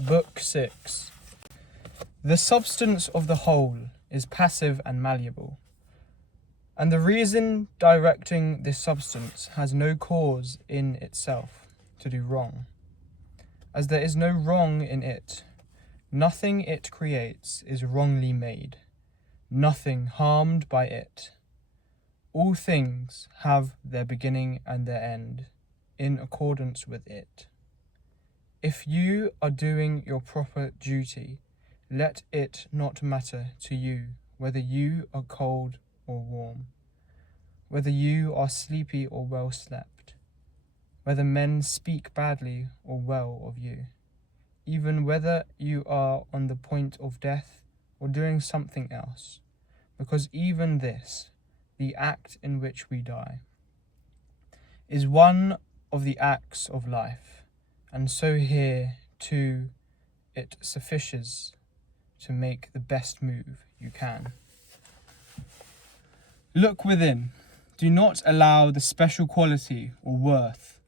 Book 6. The substance of the whole is passive and malleable, and the reason directing this substance has no cause in itself to do wrong. As there is no wrong in it, nothing it creates is wrongly made, nothing harmed by it. All things have their beginning and their end, in accordance with it. If you are doing your proper duty, let it not matter to you whether you are cold or warm, whether you are sleepy or well slept, whether men speak badly or well of you, even whether you are on the point of death or doing something else, because even this, the act in which we die, is one of the acts of life, and so here, too, it suffices to make the best move you can. Look within. Do not allow the special quality or worth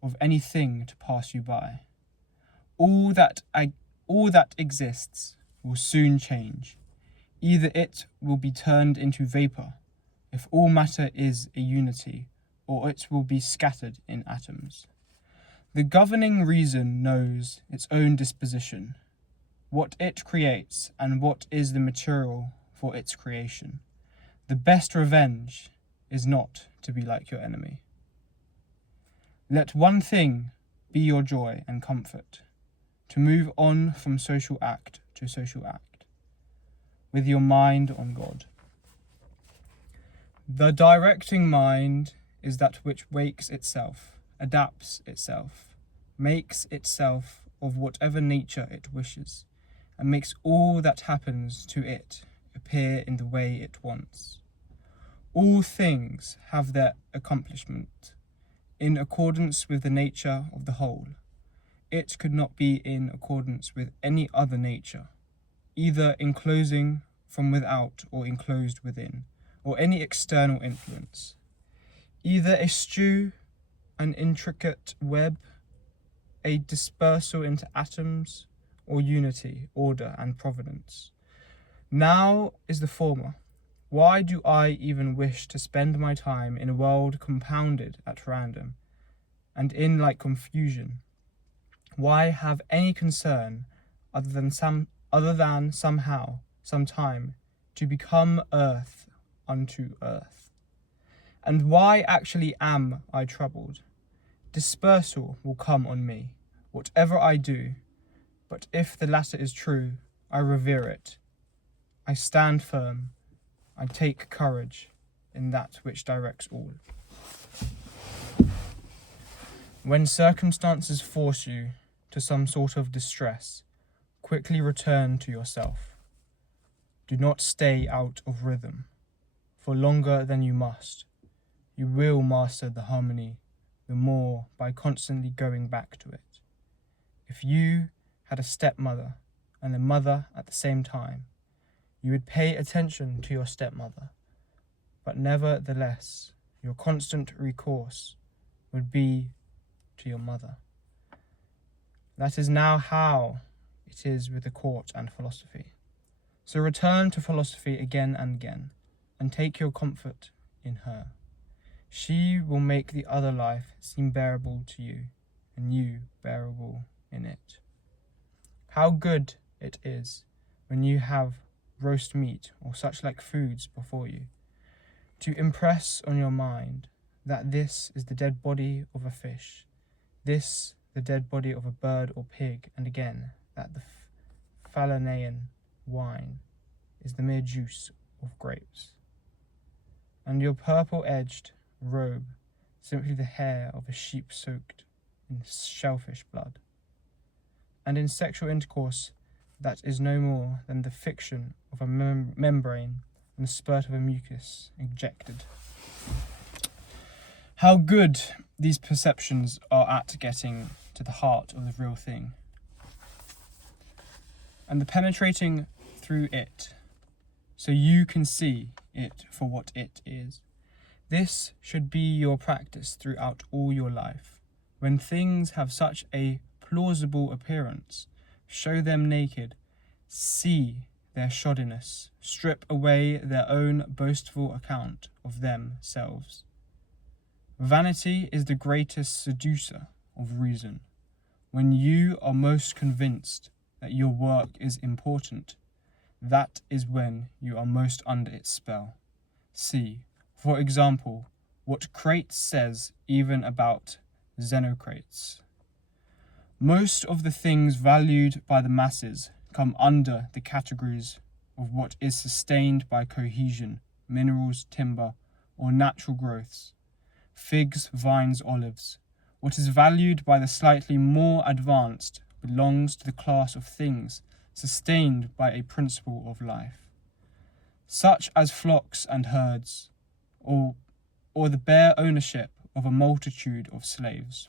of anything to pass you by. All that exists will soon change. Either it will be turned into vapor, if all matter is a unity, or it will be scattered in atoms. The governing reason knows its own disposition, what it creates and what is the material for its creation. The best revenge is not to be like your enemy. Let one thing be your joy and comfort, to move on from social act to social act, with your mind on God. The directing mind is that which wakes itself, adapts itself, makes itself of whatever nature it wishes, and makes all that happens to it appear in the way it wants. All things have their accomplishment in accordance with the nature of the whole. It could not be in accordance with any other nature, either enclosing from without or enclosed within, or any external influence, either a stew, an intricate web, a dispersal into atoms, or unity, order, and providence. Now is the former. Why do I even wish to spend my time in a world compounded at random, and in like confusion? Why have any concern other than somehow, sometime, to become earth unto earth? And why actually am I troubled? Dispersal will come on me, whatever I do, but if the latter is true, I revere it. I stand firm. I take courage in that which directs all. When circumstances force you to some sort of distress, quickly return to yourself. Do not stay out of rhythm for longer than you must. You will master the harmony the more by constantly going back to it. If you had a stepmother and a mother at the same time, you would pay attention to your stepmother, but nevertheless, your constant recourse would be to your mother. That is now how it is with the court and philosophy. So return to philosophy again and again, and take your comfort in her. She will make the other life seem bearable to you, and you bearable in it. How good it is when you have roast meat or such like foods before you, to impress on your mind that this is the dead body of a fish, this the dead body of a bird or pig, and again that the Falernian wine is the mere juice of grapes, and your purple-edged robe simply the hair of a sheep soaked in shellfish blood, and in sexual intercourse that is no more than the fiction of a membrane and a spurt of a mucus ejected. How good these perceptions are at getting to the heart of the real thing, and the penetrating through it, so you can see it for what it is. This should be your practice throughout all your life. When things have such a plausible appearance, show them naked, see their shoddiness, strip away their own boastful account of themselves. Vanity is the greatest seducer of reason. When you are most convinced that your work is important, that is when you are most under its spell. See, for example, what Crates says even about Xenocrates. Most of the things valued by the masses come under the categories of what is sustained by cohesion, minerals, timber, or natural growths, figs, vines, olives. What is valued by the slightly more advanced belongs to the class of things sustained by a principle of life, such as flocks and herds, or the bare ownership of a multitude of slaves.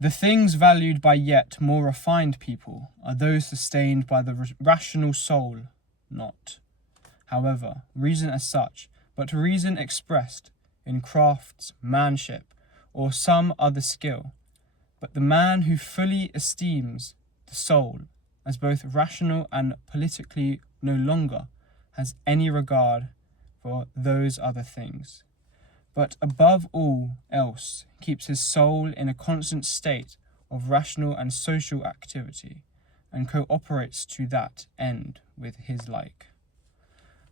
The things valued by yet more refined people are those sustained by the rational soul, not, however, reason as such, but reason expressed in craftsmanship or some other skill. But the man who fully esteems the soul as both rational and politically no longer has any regard for those other things, but above all else keeps his soul in a constant state of rational and social activity, and cooperates to that end with his like.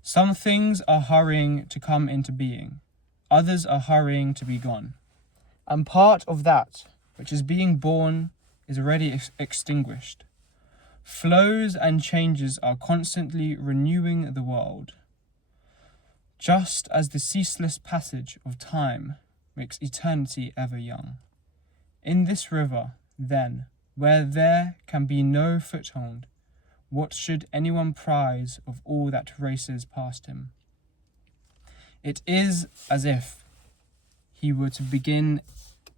Some things are hurrying to come into being, others are hurrying to be gone, and part of that which is being born is already extinguished. Flows and changes are constantly renewing the world, just as the ceaseless passage of time makes eternity ever young. In this river, then, where there can be no foothold, what should anyone prize of all that races past him? It is as if he were to begin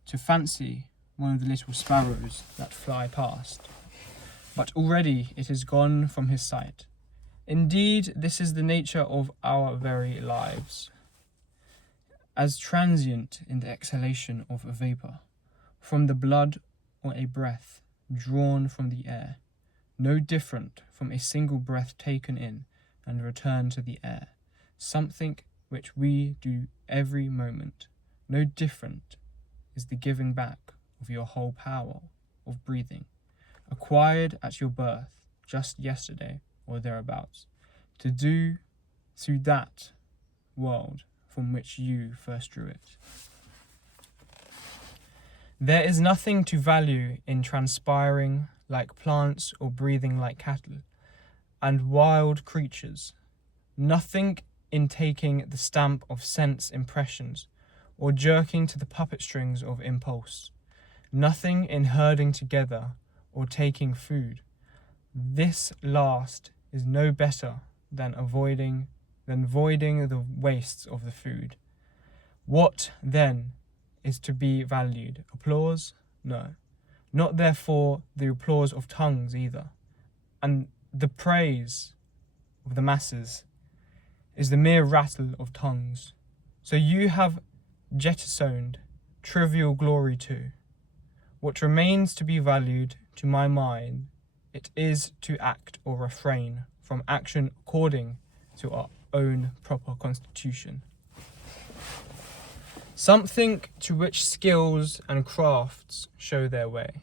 to fancy one of the little sparrows that fly past, but already it is gone from his sight. Indeed, this is the nature of our very lives, as transient in the exhalation of a vapour, from the blood or a breath drawn from the air, no different from a single breath taken in and returned to the air, something which we do every moment. No different is the giving back of your whole power of breathing, acquired at your birth just yesterday or thereabouts, to do through that world from which you first drew it. There is nothing to value in transpiring like plants or breathing like cattle and wild creatures, nothing in taking the stamp of sense impressions or jerking to the puppet strings of impulse, nothing in herding together or taking food. This last is no better than voiding the wastes of the food. What, then, is to be valued? Applause? No. Not therefore the applause of tongues either. And the praise of the masses is the mere rattle of tongues. So you have jettisoned trivial glory too. What remains to be valued, to my mind, it is to act or refrain from action according to our own proper constitution. Something to which skills and crafts show their way.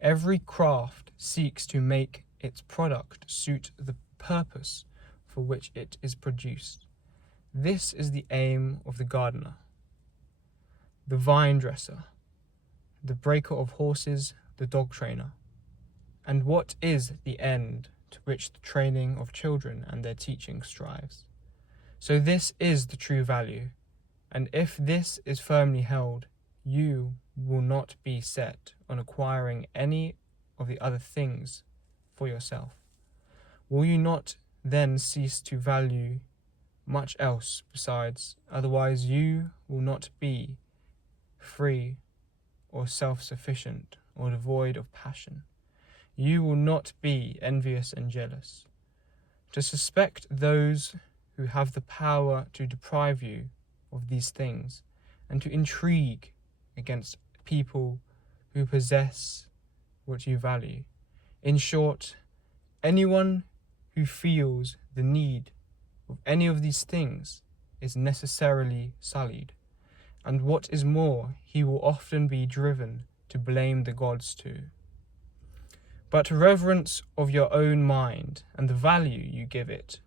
Every craft seeks to make its product suit the purpose for which it is produced. This is the aim of the gardener, the vine dresser, the breaker of horses, the dog trainer. And what is the end to which the training of children and their teaching strives? So this is the true value, and if this is firmly held, you will not be set on acquiring any of the other things for yourself. Will you not then cease to value much else besides? Otherwise you will not be free or self-sufficient or devoid of passion. You will not be envious and jealous. To suspect those who have the power to deprive you of these things, and to intrigue against people who possess what you value, In short, anyone who feels the need of any of these things is necessarily sullied, and what is more, he will often be driven to blame the gods too. But reverence of your own mind and the value you give it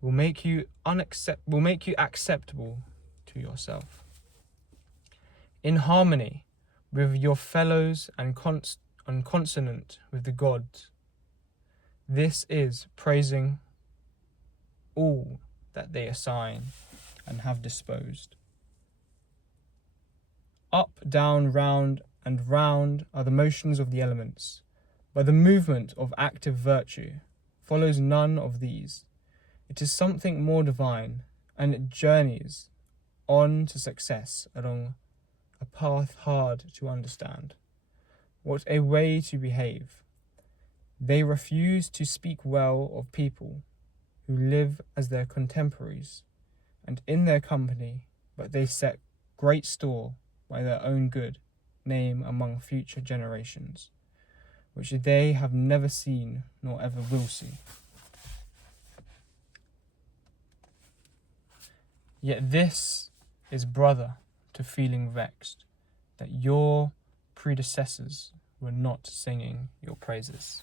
will make you acceptable to yourself, in harmony with your fellows and consonant with the gods. This is praising all that they assign and have disposed. Up, down, round, and round are the motions of the elements, but the movement of active virtue follows none of these. It is something more divine, and it journeys on to success along a path hard to understand. What a way to behave! They refuse to speak well of people who live as their contemporaries and in their company, but they set great store by their own good name among future generations, which they have never seen nor ever will see. Yet this is brother to feeling vexed that your predecessors were not singing your praises.